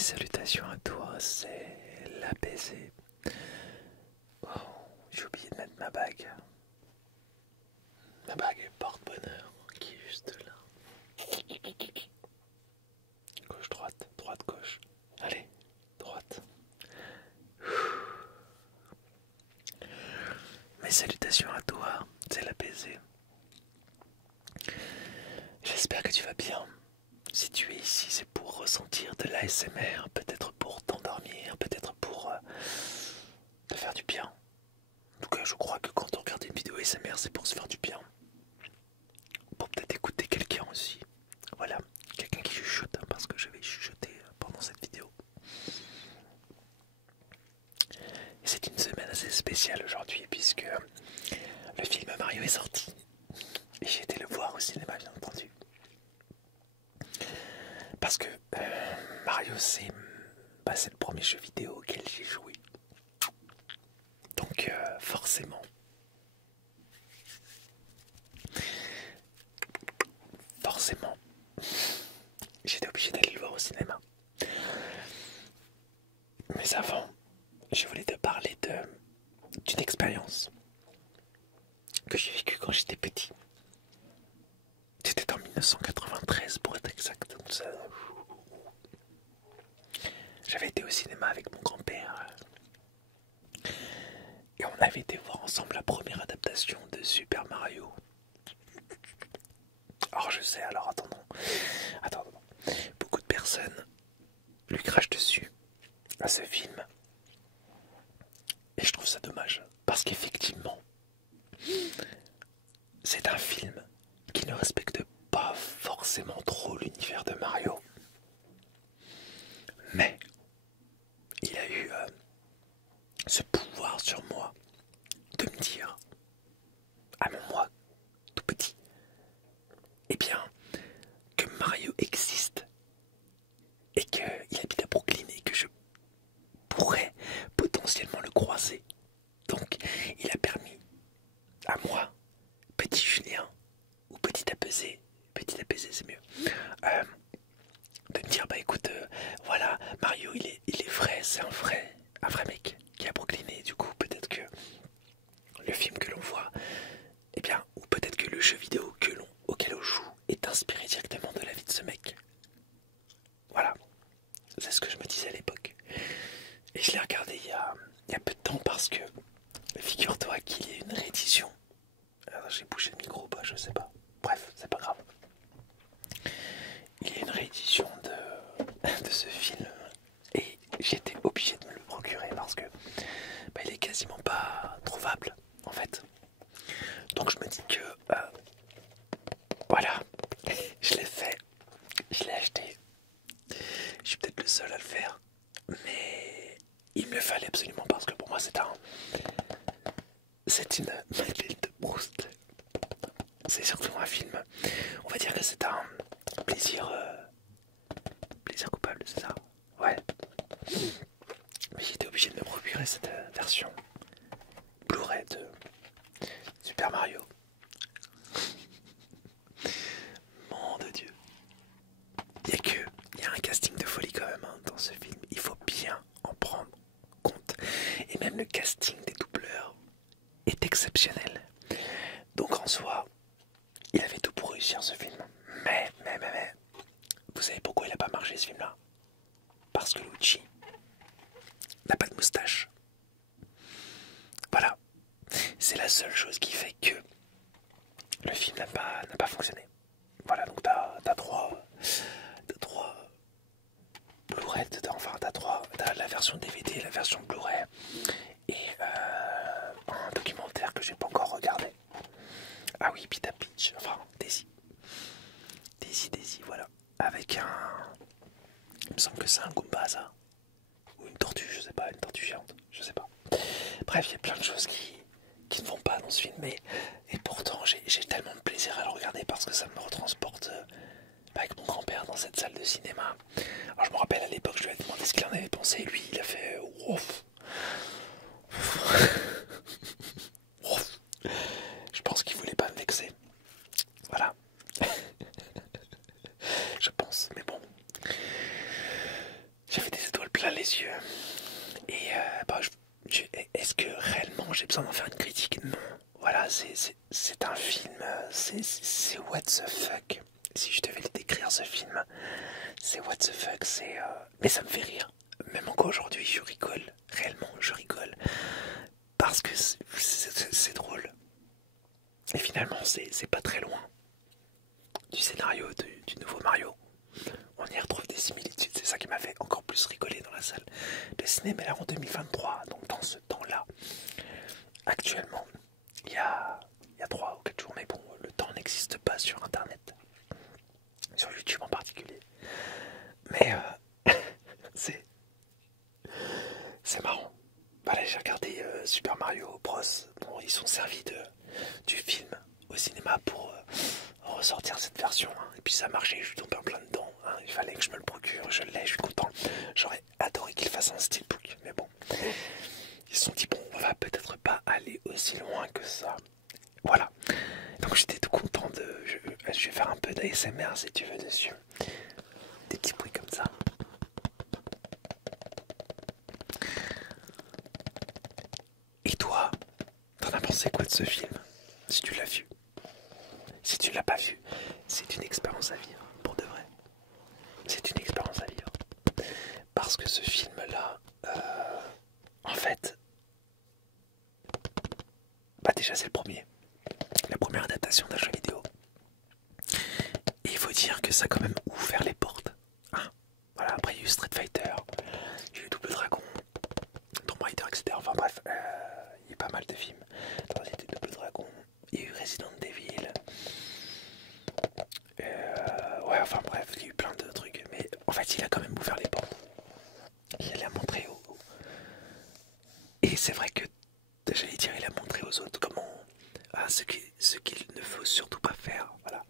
Salutations à toi, c'est l'APC. Oh, j'ai oublié de mettre ma bague. Ma bague porte-bonheur qui est juste là. Gauche, droite, droite, gauche. Allez, droite. Mes salutations à toi, c'est l'APC. J'espère que tu vas bien. Si tu es ici, c'est pour ressentir de l'ASMR, peut-être pour t'endormir, peut-être pour te faire du bien. En tout cas, je crois que quand on regarde une vidéo ASMR, c'est pour se faire du bien. Pour peut-être écouter quelqu'un aussi. Voilà, quelqu'un qui chuchote, hein, parce que je vais chuchoter pendant cette vidéo. Et c'est une semaine assez spéciale aujourd'hui, puisque le film Mario est sorti. Et j'ai été le voir au cinéma, bien entendu. Parce que Mario, c'est le premier jeu vidéo auquel j'ai joué. Donc forcément, j'étais obligé d'aller le voir au cinéma. Mais avant, je voulais te parler d'une expérience que j'ai vécue quand j'étais petit. C'était en 1993 pour être exact. J'avais été au cinéma avec mon grand-père et on avait été voir ensemble la première adaptation de Super Mario. Alors je sais, alors attendons. Beaucoup de personnes lui crachent dessus à ce film. Et je trouve ça dommage. Parce qu'effectivement, c'est un film qui ne respecte pas forcément trop l'univers de Mario. Mais il a eu ce pouvoir sur moi de me dire, à mon moi tout petit, eh bien, que Mario existe et qu'il habite à Brooklyn et que je pourrais potentiellement le croiser. Donc, il a permis à moi, petit Julien, ou petit apaisé c'est mieux, de me dire, bah écoute, voilà, Mario il est vrai, c'est un vrai mec qui a Brooklyn et du coup peut-être que le film que l'on voit, eh bien, ou peut-être que le jeu vidéo auquel on joue est inspiré directement de la vie de ce mec. Voilà, c'est ce que je me disais à l'époque. Et je l'ai regardé il y a peu de temps parce que, figure-toi qu'il y a une réédition. Alors, j'ai bougé le micro ou pas, je sais pas. Bref, c'est pas grave. Il y a une réédition de ce film et j'étais obligé de me le procurer parce que il est quasiment pas trouvable en fait. Donc je me dis que voilà, je l'ai fait, je l'ai acheté. Je suis peut-être le seul à le faire, mais il me le fallait absolument parce que pour moi c'est une Madeleine de Proust. C'est surtout un film. On va dire que c'est un plaisir coupable, c'est ça? Ouais. Mais j'étais obligé de me procurer cette version Blu-ray de Super Mario. Mon de Dieu. Il y a un casting de folie quand même dans ce film. Il faut bien en prendre compte. Et même le casting des doubleurs est exceptionnel. Donc en soi, il avait tout pour réussir ce film. Mais, vous savez pourquoi il n'a pas marché ce film-là? Parce que Luigi n'a pas de moustache. Voilà. C'est la seule chose qui fait que le film n'a pas fonctionné. Voilà, donc t'as trois Blu-ray dedans, enfin t'as la version DVD, la version Blu-ray et un documentaire que j'ai pas encore regardé. Ah oui, Pita Peach, enfin Daisy, voilà, avec il me semble que c'est un Goomba ça, ou une tortue, je sais pas, une tortue géante, je sais pas. Bref, il y a plein de choses qui ne vont pas dans ce film, et pourtant j'ai tellement de plaisir à le regarder parce que ça me retransporte avec mon grand-père dans cette salle de cinéma. Alors je me rappelle à l'époque, je lui ai demandé ce qu'il en avait pensé, et lui il a fait ouf. Ouf. Je pense qu'il voulait pas me vexer. Voilà. Je pense, mais bon. J'avais yeux. Et bah, est-ce que réellement j'ai besoin d'en faire une critique? Non. Voilà, c'est un film, c'est what the fuck. Si je devais le décrire ce film, c'est what the fuck, mais ça me fait rire. Même encore aujourd'hui, je rigole. Réellement, je rigole. Parce que c'est drôle. Et finalement, c'est pas très loin du scénario du nouveau Mario. On y retrouve des similitudes, c'est ça qui m'a fait encore plus rigoler dans la salle de cinéma là en 2023. Donc dans ce temps-là, actuellement, il y a 3 ou 4 jours, mais bon, le temps n'existe pas sur Internet, sur YouTube en particulier. Mais c'est marrant. Voilà, j'ai regardé Super Mario Bros. Bon, ils sont servis du film au cinéma pour ressortir cette version. Hein. Et puis ça a marché, je suis tombé en plein dedans. Hein. Il fallait que je me le procure, je l'ai, je suis content. J'aurais adoré qu'il fasse un steelbook, mais bon. Ils se sont dit, bon, on va peut-être pas aller aussi loin que ça. Voilà. Donc j'étais tout content de... Je vais faire un peu d'ASMR si tu veux dessus. Des petits bruits comme ça. Et toi, t'en as pensé quoi de ce film? Si tu l'as vu. Si tu l'as pas vu, c'est une expérience à vivre, pour de vrai. C'est une expérience à vivre. Parce que ce film-là, en fait, bah déjà c'est le premier. La première adaptation d'un jeu vidéo. Et il faut dire que ça a quand même ouvert les portes. Hein, voilà, après il y a eu Street Fighter, il y a eu Double Dragon, Tomb Raider, etc. Enfin bref, il y a eu pas mal de films. Dans les Double Dragon, il y a eu Resident Evil. Ouais, enfin bref, il y a eu plein de trucs. Mais en fait, il a quand même ouvert les portes. Il a montré Et c'est vrai que, j'allais dire, il a montré aux autres comment... ce qu'il ne faut surtout pas faire. Voilà.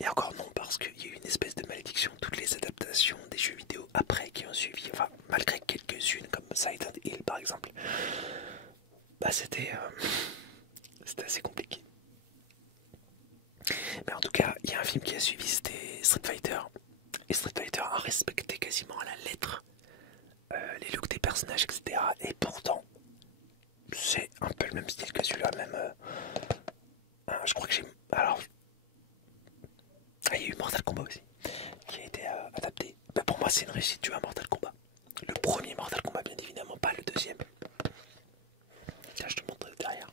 Et encore non, parce qu'il y a eu une espèce de malédiction. Toutes les adaptations des jeux vidéo après qui ont suivi, enfin, malgré quelques-unes, comme Silent Hill par exemple, bah c'était assez compliqué. Mais en tout cas, il y a un film qui a suivi, c'était Street Fighter. Et Street Fighter a respecté quasiment à la lettre les looks des personnages, etc. Et pourtant, c'est un peu le même style que celui-là, même. Je crois que j'ai. Alors. Il y a eu Mortal Kombat aussi, qui a été adapté. Bah, pour moi, c'est une réussite, tu vois, Mortal Kombat. Le premier Mortal Kombat, bien évidemment, pas le deuxième. Tiens, je te montre derrière.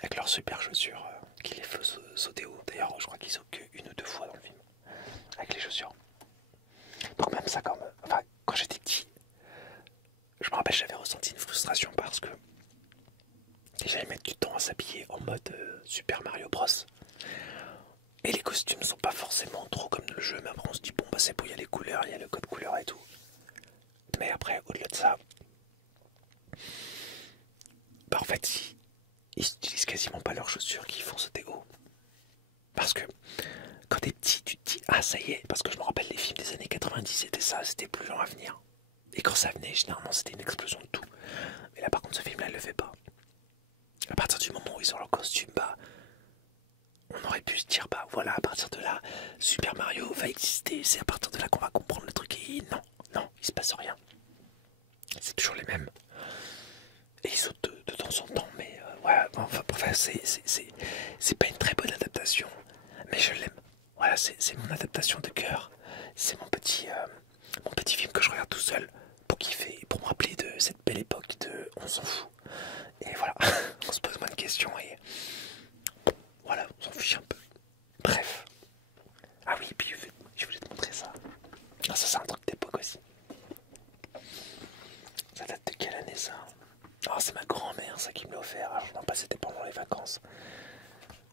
Avec leurs super chaussures qui les font sauter haut. D'ailleurs, je crois qu'ils sautent qu'une ou deux fois dans le film. Avec les chaussures. Donc, même ça, enfin, quand j'étais petit, je me rappelle, j'avais ressenti une frustration parce que j'allais mettre du temps à s'habiller en mode Super Mario Bros. Et les costumes sont pas forcément trop comme le jeu, mais après on se dit bon bah c'est beau, il y a les couleurs, il y a le code couleur et tout. Mais après, au-delà de ça, bah en fait, ils utilisent quasiment pas leurs chaussures qui font sauter haut. Parce que quand t'es petit, tu te dis ah ça y est, parce que je me rappelle les films des années 90, c'était ça, c'était plus lent à venir. Et quand ça venait, généralement c'était une explosion de tout. Mais là par contre ce film-là, il le fait pas. À partir du moment où ils ont leur costume, bah on aurait pu se dire bah voilà, à partir de là, Super Mario va exister, c'est à partir de là qu'on va comprendre le truc. Et non, non, il se passe rien. C'est toujours les mêmes. Et ils sautent de temps en temps, mais ouais, enfin c'est pas une très bonne adaptation, mais je l'aime. Voilà, c'est mon adaptation de cœur. C'est mon petit film que je regarde tout seul pour kiffer, pour me rappeler de cette belle époque de on s'en fout. Et voilà, on se pose moins de questions et voilà, on s'en fiche un peu. Bref. Ah oui, puis je voulais te montrer ça. Ah, ça c'est un truc d'époque aussi. Ça date de quelle année ça? Oh, c'est ma grand-mère ça qui me l'a offert. Alors non, pas c'était pendant les vacances.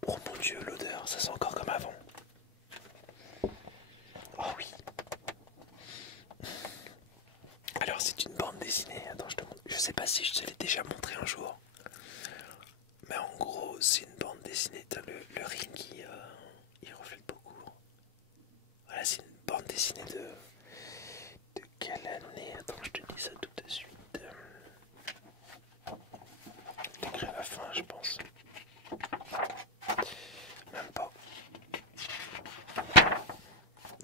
Oh mon dieu, l'odeur, ça sent encore comme avant. Oh oui. Alors c'est une bande dessinée. Attends, je te montre. Je sais pas si je te l'ai déjà montré un jour. Mais en gros, c'est une bande dessinée. Le ring il reflète beaucoup. Voilà, c'est une bande dessinée de quelle année? Attends, je te dis ça tout de suite. Écrit à la fin, je pense. Même pas.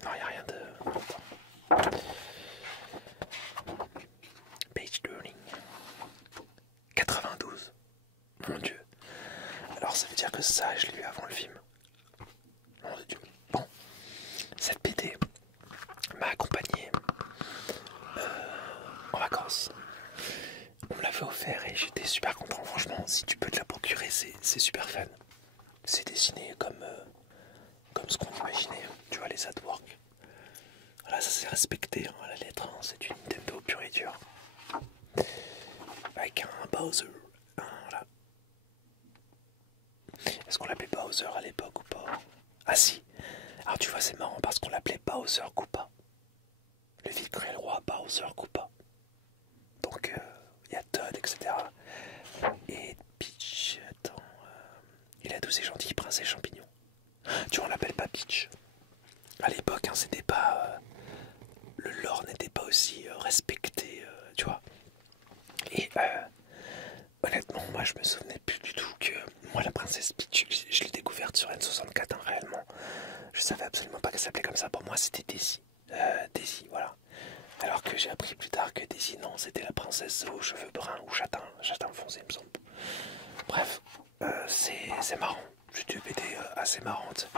Non, il n'y a rien de... Attends. si tu peux te la procurer, c'est super fun. C'est dessiné comme ce qu'on imaginait, tu vois, les artworks. Voilà, ça c'est respecté hein, à la lettre, hein, c'est une Nintendo pure et dure. Avec un Bowser. Voilà. Est-ce qu'on l'appelait Bowser à l'époque ou pas? Ah si. Alors tu vois, c'est marrant parce qu'on l'appelait Bowser Koopa. Le vite cruel roi Bowser Koopa. Donc il y a Todd, etc. Et Peach, attends. Il a 12 et gentil, prince et champignon. Tu vois, on l'appelle pas Peach. À l'époque, hein, c'était pas. Le lore n'était pas aussi respecté, tu vois. Et honnêtement, moi je me souvenais plus du tout que moi la princesse Peach, je l'ai découverte sur N64 hein, réellement. Je savais absolument pas qu'elle s'appelait comme ça. Pour moi c'était Daisy. Daisy, voilà. Alors que j'ai appris plus tard que Daisy, non, c'était la princesse aux cheveux bruns ou châtain foncé, il me semble. Bref, c'est marrant. C'est une BD assez marrante.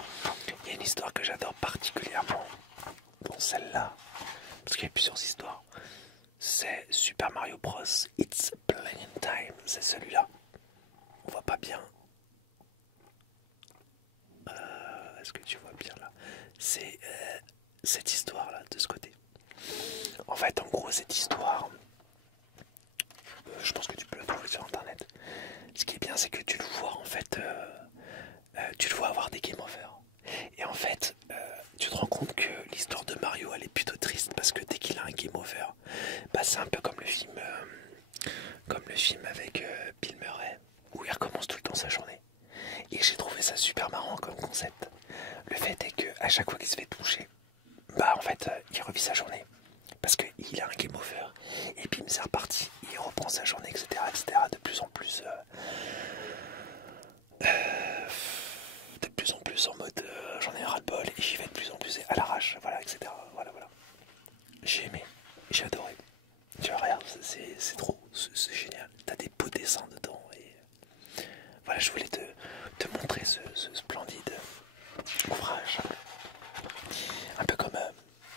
Il y a une histoire que j'adore particulièrement, dont celle-là, parce qu'il y a plusieurs histoires. C'est Super Mario Bros. It's Playing Time, c'est celui-là. On voit pas bien. Est-ce que tu vois bien là? C'est cette histoire-là, de ce côté. En fait, en gros, cette histoire, je pense que tu peux la trouver sur internet. Ce qui est bien, c'est que tu le vois en fait, tu le vois avoir des game over. Et en fait, tu te rends compte que l'histoire de Mario, elle est plutôt triste parce que dès qu'il a un game over, bah, c'est un peu comme le film avec Bill Murray, où il recommence tout le temps sa journée. Et j'ai trouvé ça super marrant comme concept. Le fait est que à chaque fois qu'il se fait toucher, bah en fait, il revit sa journée. Parce qu'il a un game over, et puis c'est reparti, il reprend sa journée, etc. de plus en plus en mode j'en ai ras le bol et j'y vais de plus en plus à l'arrache, voilà, etc. Voilà. J'ai aimé, j'ai adoré. Tu vois, regarde, c'est trop, c'est génial. T'as des beaux dessins dedans et voilà, je voulais te montrer ce splendide ouvrage. Un peu comme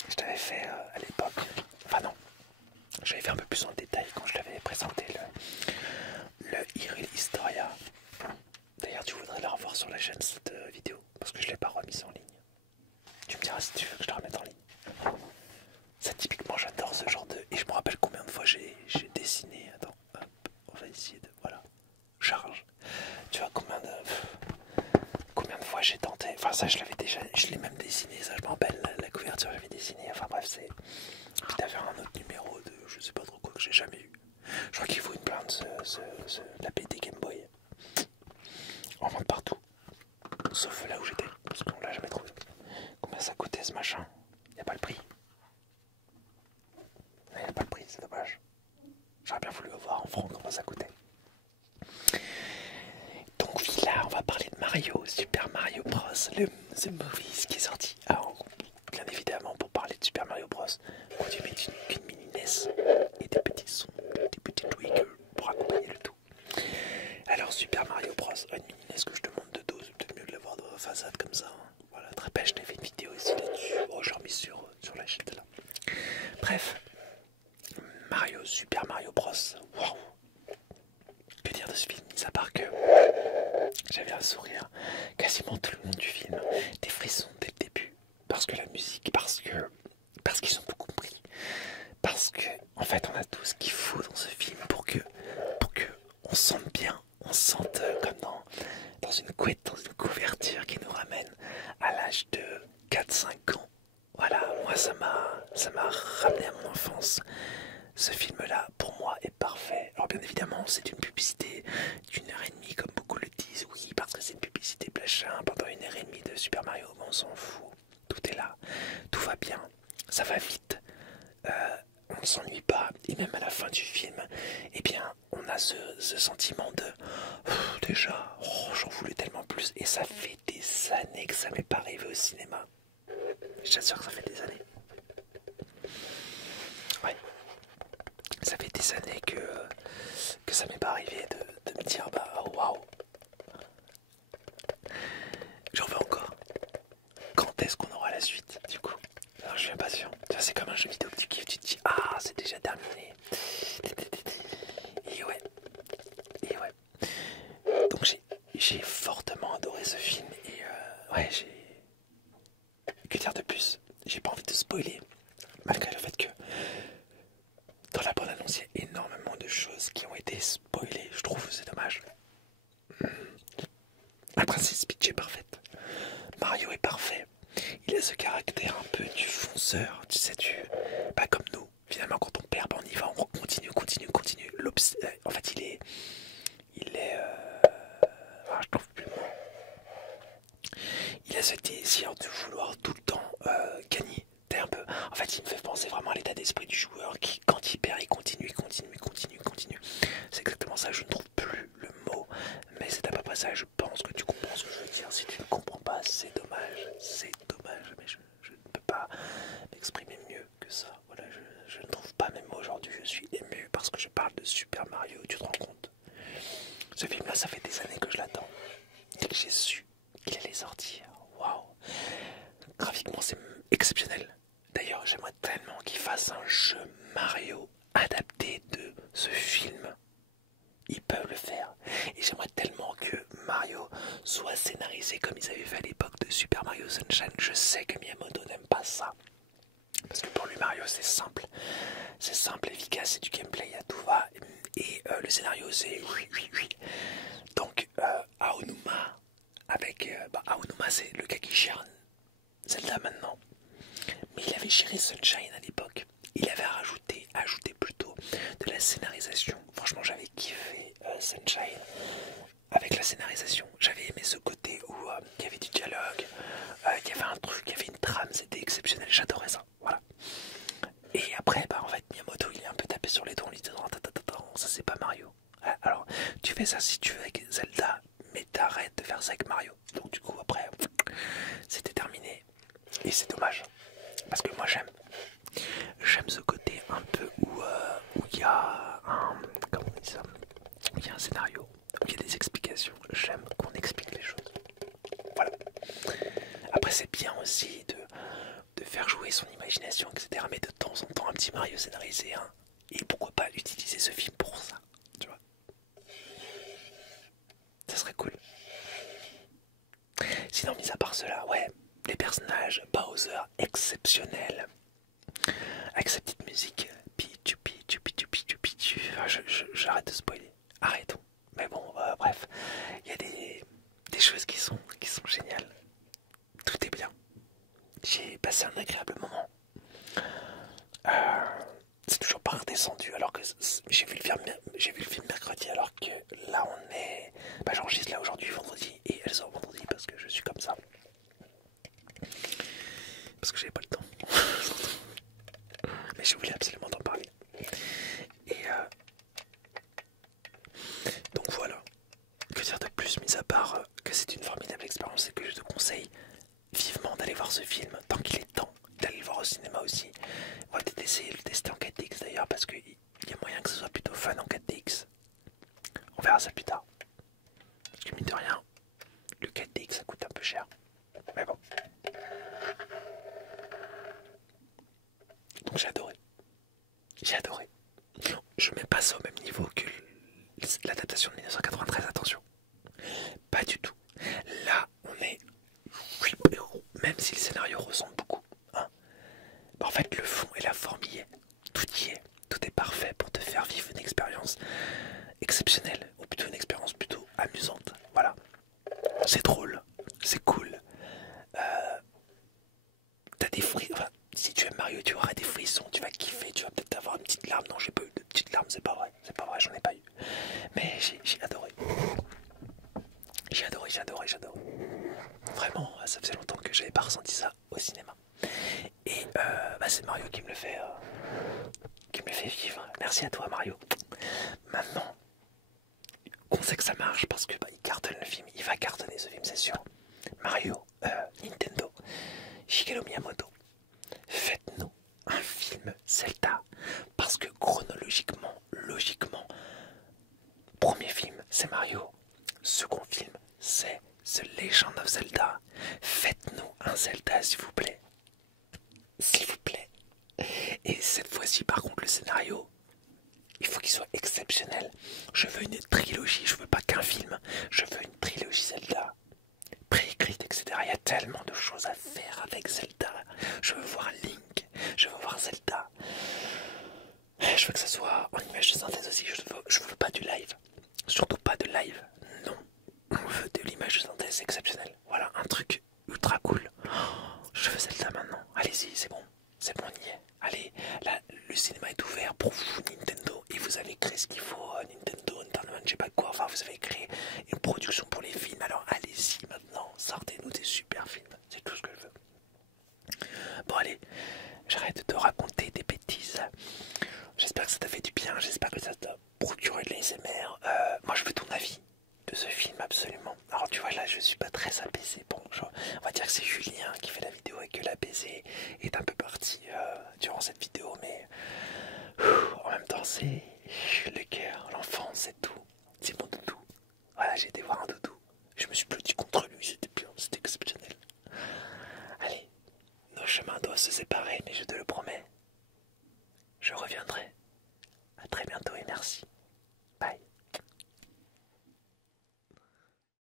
je t'avais fait à l'époque. Enfin non, j'avais fait un peu plus en détail quand je l'avais présenté le Hyrule Historia. D'ailleurs, tu voudrais la revoir sur la chaîne cette vidéo parce que je l'ai pas remise en ligne. Tu me diras si tu veux que je la remette en ligne. Ça, typiquement, j'adore ce genre de. Et je me rappelle combien de fois j'ai dessiné. Attends, hop, on va essayer de. Voilà, charge. Tu vois combien de fois j'ai tenté. Enfin, ça, je l'avais déjà. Je l'ai même dessiné. Ça, je me rappelle la couverture, j'avais dessiné. Enfin, bref, c'est. Puis t'avais un autre numéro de. Je sais pas trop quoi que j'ai jamais eu. Je crois qu'il faut une plainte, la BD Game Boy. En vente partout. Sauf là où j'étais, parce qu'on l'a jamais trouvé. Combien ça coûtait ce machin? Y a pas le prix. Y a pas le prix, c'est dommage. J'aurais bien voulu voir en francs comment ça coûtait. Donc oui, là, on va parler de Mario, Super Mario Bros. The Movie qui est sorti. Alors, bien évidemment, pour parler de Super Mario Bros, on va mettre une mini NES et des petits sons, des petits tweakers pour accompagner le tout. Alors, Super Mario Bros, une mini NES que je te montre de dos, c'est peut-être mieux de l'avoir de façade comme ça. Voilà, très belle, je t'ai fait une vidéo ici là-dessus. Oh, j'ai remis sur la chaîne là. Bref, Super Mario Bros. Waouh! Que dire de ce film, mis à part que j'avais un sourire quasiment tout le long du film, des frissons dès le début, parce que la musique, parce qu'ils ont tout compris, parce que en fait on a tout ce qu'il faut dans ce film pour que on se sente bien, on se sente comme dans une couette, dans une couverture qui nous ramène à l'âge de 4-5 ans. Voilà, moi ça m'a ramené à mon enfance. Ce film-là, pour moi, est parfait. Alors bien évidemment, c'est une publicité d'une heure et demie, comme beaucoup le disent. Oui, parce que c'est une publicité plachin pendant une heure et demie de Super Mario. Mais on s'en fout. Tout est là. Tout va bien. Ça va vite. On ne s'ennuie pas. Et même à la fin du film, eh bien, on a ce sentiment de... déjà, j'en voulais tellement plus. Et ça fait des années que ça m'est pas arrivé au cinéma. Je t'assure que ça fait des années. Ouais. Ça fait des années que ça m'est pas arrivé de me dire bah waouh, j'en veux encore. Quand est-ce qu'on aura la suite du coup? Alors, je suis impatient. C'est comme un jeu vidéo que tu kiffes, tu te dis c'est déjà terminé. Et ouais. j'ai fortement adoré ce film et ouais, j'ai... Que dire de plus? J'ai pas envie de spoiler, malgré le fait que dans la bande-annonce, il y a énormément de choses qui ont été spoilées. Je trouve que c'est dommage. Après, c'est speech est parfaite. Mario est parfait. Il a ce caractère un peu du fonceur, tu sais, pas comme nous. Finalement, quand on perd, on y va, on continue. En fait, je trouve plus le mot. Il a ce désir de vouloir tout le temps gagner. T'es un peu... En fait, il me fait penser vraiment à l'état d'esprit du joueur qui, quand il perd, il continue. C'est exactement ça, je ne trouve plus le mot, mais c'est à peu près ça. Je pense que tu comprends ce que je veux dire. Si tu ne comprends pas, c'est dommage, mais je ne peux pas m'exprimer mieux que ça. Voilà, je ne trouve pas mes mots aujourd'hui. Je suis ému parce que je parle de Super Mario. Tu te rends compte? Ce film-là, ça fait des années que je l'attends. Dès que j'ai su qu'il allait sortir, waouh! Graphiquement, c'est exceptionnel. D'ailleurs, j'aimerais tellement qu'il fasse un jeu Mario adapté de ce film. Ils peuvent le faire. Et j'aimerais tellement que Mario soit scénarisé comme ils avaient fait à l'époque de Super Mario Sunshine. Je sais que Miyamoto n'aime pas ça. Parce que pour lui, Mario, c'est simple. C'est simple, efficace, c'est du gameplay, à tout va. Et le scénario, c'est oui. Donc, Aonuma, Aonuma, c'est le gars qui gère Zelda maintenant. Mais il avait géré Sunshine à l'époque. Il avait ajouté plutôt de la scénarisation. Franchement, j'avais kiffé Sunshine avec la scénarisation. J'avais aimé ce côté où il y avait du dialogue, il y avait un truc, il y avait une trame, c'était exceptionnel. J'adorais ça. Voilà. Et après, en fait, Miyamoto, il est un peu tapé sur les dents en lui disant attends, ça c'est pas Mario. Alors, tu fais ça si tu veux avec Zelda, mais t'arrêtes de faire ça avec Mario. Donc, du coup, après, c'était terminé. Et c'est dommage. Parce que moi, j'aime ce côté un peu où il y a un... Comment on dit ça? Où il y a un scénario, où il y a des explications. J'aime qu'on explique les choses. Voilà. Après, c'est bien aussi de faire jouer son imagination, etc. Mais de temps en temps, un petit Mario scénarisé, hein. Et pourquoi pas utiliser ce film pour ça, tu vois? Ça serait cool. Sinon, mis à part cela, ouais, les personnages, Bowser, exceptionnels. Avec sa petite musique, pichu. J'arrête de spoiler. Arrêtons. Mais bon, bref, il y a des choses qui sont géniales. Tout est bien. J'ai passé un agréable moment. C'est toujours pas redescendu alors que j'ai vu le film mercredi alors que là on est... j'enregistre là aujourd'hui vendredi et elle sort vendredi parce que je suis comme ça. Parce que j'avais pas le temps. Mais je voulais absolument t'en parler. Et donc voilà. Que dire de plus, mis à part que c'est une formidable expérience et que je te conseille vivement d'aller voir ce film tant qu'il est temps d'aller le voir au cinéma aussi. On va peut-être essayer de le tester en 4DX d'ailleurs parce qu'il y a moyen que ce soit plutôt fun en 4DX. On verra ça plus tard. Parce que mine de rien, le 4DX ça coûte un peu cher. Mais bon. Donc j'ai adoré. Je mets pas ça au même niveau que l'adaptation de 1993, attention. Pas du tout. Là, on est... Même si le scénario ressemble beaucoup. Hein. En fait, le fond et la forme y est. Tout y est. Tout est parfait pour te faire vivre une expérience exceptionnelle. Ou plutôt une expérience plutôt amusante. Voilà. C'est drôle. C'est cool. T'as des frissons. Enfin, si tu aimes Mario, tu auras des frissons. Tu vas kiffer. Tu vas peut-être avoir une petite larme. Non, j'ai pas eu de petite larme. C'est pas vrai. J'en ai pas eu. Mais j'ai adoré. J'ai adoré. Vraiment, ça faisait longtemps que j'avais pas ressenti ça au cinéma. Et c'est Mario qui me le fait vivre. Merci à toi Mario. Maintenant, on sait que ça marche parce que il cartonne le film. Il va cartonner ce film, c'est sûr. Mario, Nintendo, Shigeru Miyamoto, faites-nous un film Zelda. Parce que chronologiquement, logiquement, premier film c'est Mario. Second film c'est The Legend of Zelda. Faites-nous un Zelda s'il vous plaît. S'il vous plaît. Et cette fois-ci par contre le scénario, Il faut qu'il soit exceptionnel. Je veux une trilogie, je veux pas qu'un film. Je veux une trilogie Zelda. Préécrite, etc. Il y a tellement de choses à faire avec Zelda. Je veux voir Link, je veux voir Zelda. Je veux que ça soit en image de synthèse aussi. Je veux pas du live. Surtout pas de live. Non. On veut de l'image de synthèse exceptionnelle. Voilà, un truc ultra cool. Je veux Zelda maintenant. Allez-y, c'est bon. C'est bon, on y est. Allez, là, le cinéma est ouvert pour vous, Nintendo. Et vous avez créé ce qu'il faut, Nintendo, Entertainment, je sais pas quoi. Enfin, vous avez créé une production pour les films. Alors, allez-y maintenant. Sortez-nous des super films. C'est tout ce que je veux. Bon, allez. J'arrête de te raconter des bêtises. J'espère que ça t'a fait du bien. J'espère que ça t'a procuré de l'ASMR. Moi, je veux ton avis de ce film, absolument. Alors, tu vois, là, je suis pas très apaisé. Bon, on va dire que c'est Julien qui fait la vidéo et que l'apaisé est un peu parti durant cette vidéo. Mais en même temps, c'est le cœur, l'enfance, c'est tout. C'est mon doudou. Voilà, j'ai été voir un doudou. Je me suis blotti contre lui. C'était bien, c'était exceptionnel. Allez, nos chemins doivent se séparer, mais je te le promets. Je reviendrai. À très bientôt et merci.